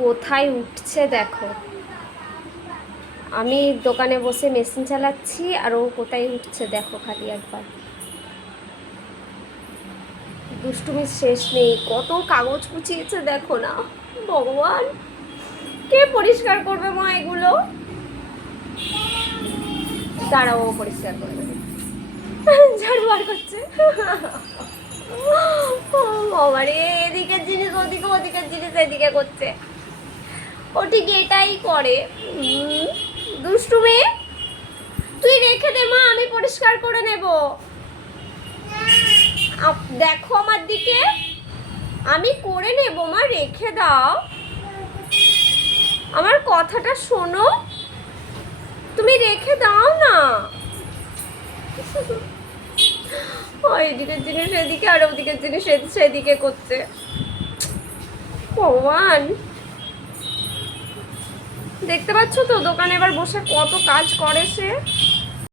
কোথায় উঠছে দেখো। আমি দোকানে বসে মেশিন চালাচ্ছি আর ও কোথায় উঠছে দেখো খালি একবার। দুষ্টুমির শেষ নেই, কত কাগজ কুচিয়েছে দেখো না। ভগবান, কে পরিষ্কার করবে মা এগুলো? দাঁড়াও, ও পরিষ্কার করে দেবে। ঝাড়ু বার করছে। বাবারে, এদিকের জিনিস ওদিকে, ওদিকের জিনিস এদিকে করছে। ও ঠিক এটাই করে। দুষ্টু মেয়ে, তুই রেখে দে মা, আমি পরিষ্কার করে নেব। দেখো আমার দিকে, আমি করে নেব মা, রেখে দাও। আমার কথাটা শোনো, তুমি রেখে দাও না। এদিকের জিনিস এদিকে আর ওদিকের জিনিস সেদিকে করছে। ভগবান, দেখতে পাচ্ছ তো দোকানে এবার বসে কত কাজ করে সে।